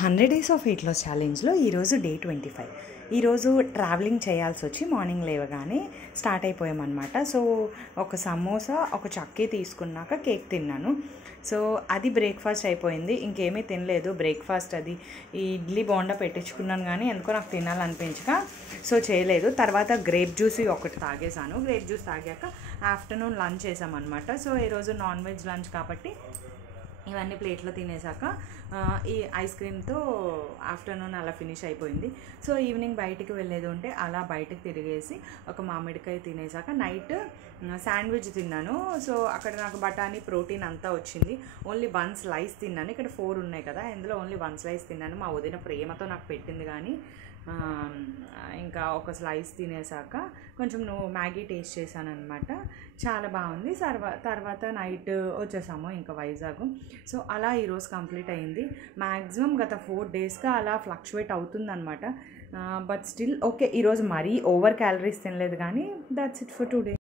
100 days of weight loss ఛాలెంజ్లో ఈరోజు day 25. ఈరోజు travelling చేయాల్సి వచ్చి మార్నింగ్ లేవగానే స్టార్ట్ అయిపోయామన్నమాట. సో ఒక సమోసా ఒక చక్కీ తీసుకున్నాక కేక్ తిన్నాను. సో అది బ్రేక్ఫాస్ట్ అయిపోయింది. ఇంకేమీ తినలేదు. బ్రేక్ఫాస్ట్ అది ఈ ఇడ్లీ బోండా పెట్టించుకున్నాను కానీ ఎందుకో నాకు తినాలనిపించక సో చేయలేదు. తర్వాత గ్రేప్ జ్యూస్ ఒకటి తాగేసాను. గ్రేప్ జ్యూస్ తాగాక ఆఫ్టర్నూన్ లంచ్ చేసామన్నమాట. సో ఈరోజు నాన్ వెజ్ లంచ్ కాబట్టి ఇవన్నీ ప్లేట్లో తినేసాక ఈ ఐస్ క్రీమ్తో ఆఫ్టర్నూన్ అలా ఫినిష్ అయిపోయింది. సో ఈవినింగ్ బయటికి వెళ్ళేది ఉంటే అలా బయటకు తిరిగేసి ఒక మామిడికాయ తినేసాక నైట్ శాండ్విచ్ తిన్నాను. సో అక్కడ నాకు బఠానీ ప్రోటీన్ అంతా వచ్చింది. ఓన్లీ 1 స్లైస్ తిన్నాను. ఇక్కడ 4 ఉన్నాయి కదా, ఇందులో ఓన్లీ 1 స్లైస్ తిన్నాను. మా వదిన ప్రేమతో నాకు పెట్టింది కానీ ఇంకా ఒక స్లైస్ తినేసాక కొంచెం మ్యాగీ టేస్ట్ చేశాను అనమాట. చాలా బాగుంది. తర్వాత నైట్ వచ్చేసాము ఇంకా వైజాగ్. సో అలా ఈరోజు కంప్లీట్ అయింది. మ్యాక్సిమం గత 4 డేస్గా అలా ఫ్లక్చువేట్ అవుతుందన్నమాట. But still okay. ఈరోజు మరీ ఓవర్ క్యాలరీస్ తినలేదు కానీ దట్స్ ఇట్ ఫర్ టుడే.